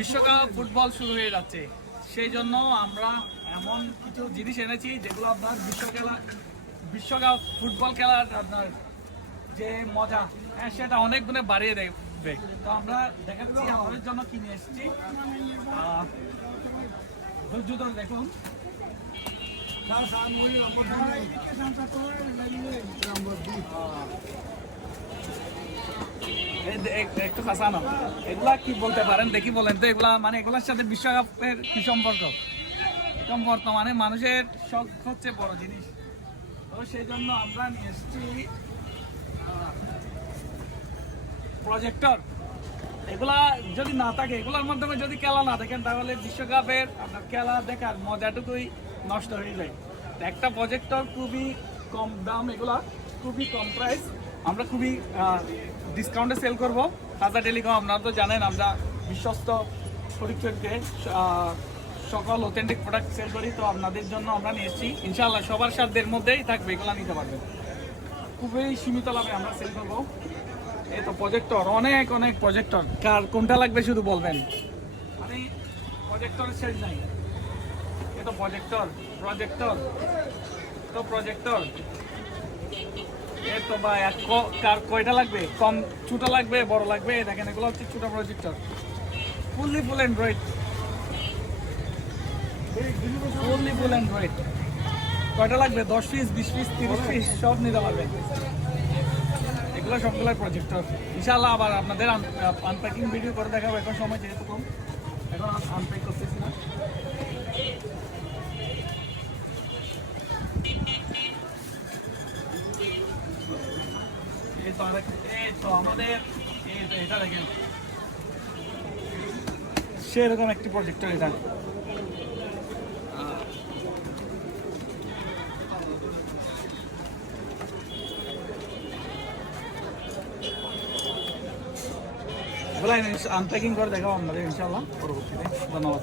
বিশ্বকাপ ফুটবল শুরু হয়ে যাচ্ছে, সেই জন্য আমরা এমন কিছু জিনিস এনেছি যেগুলো আপনার বিশ্বকাপ ফুটবল খেলার আপনার যে মজা সেটা অনেক গুণে বাড়িয়ে দেবে। তো আমরা দেখাচ্ছি আমাদের জন্য কিনে এসেছি। ধৈর্য ধরে দেখুন। একটু হাসানো, এগুলা কি বলতে পারেন দেখি বলেন তো? এগুলা মানে এগুলার সাথে বিশ্বকাপের কি সম্পর্ক? বর্তমানে মানুষের শখ হচ্ছে বড় জিনিস, তো সেই জন্য আমরা নিয়ে এসেছি প্রজেক্টর। এগুলা যদি না থাকে, এগুলোর মাধ্যমে যদি খেলা না দেখেন, তাহলে বিশ্বকাপের আপনার খেলা দেখার মজাটুকুই নষ্ট হয়ে যায়। একটা প্রজেক্টর খুবই কম দাম, এগুলা খুবই কম প্রাইস, আমরা খুবই ডিসকাউন্টে সেল করব। খাজা টেলিকম আপনারা তো জানেন, আমরা বিশ্বস্ত পরীক্ষককে সকল অথেন্টিক প্রোডাক্ট সেল করি। তো আপনাদের জন্য আমরা নিয়ে এসেছি, ইনশাআল্লাহ সবার সাধ্যের মধ্যেই থাকবে, এগুলো নিতে পারবেন। খুবই সীমিত লাভে আমরা সেল করবো। এই তো প্রজেক্টর, অনেক অনেক প্রজেক্টর, কার কোনটা লাগবে শুধু বলবেন, মানে প্রজেক্টরের শেষ নাই। এই তো প্রজেক্টর তো প্রজেক্টর এই তো ভাই, কার কয়টা লাগবে, কম ছোট লাগবে বড় লাগবে? দেখেন এগুলো হচ্ছে ছোট প্রজেক্টর, ফুল অ্যান্ড্রয়েড, কয়টা লাগবে? 10 পিস, 20 পিস, 30 পিস সব নিতে পারবেন। এগুলো সবগুলো প্রজেক্টর। ইনশাআল্লাহ আবার আপনাদের আনপ্যাকিং ভিডিও করে দেখাবো। এখন সময় যেহেতু কম, এখন আনপ্যাক করতেছি না। এই তো আমাদের এটা দেখেন, সেরকম একটি প্রজেক্টর এটা। আনপ্যাকিং করে দেখাবো আপনাদের ইনশাআল্লাহ পরবর্তীতে। ধন্যবাদ।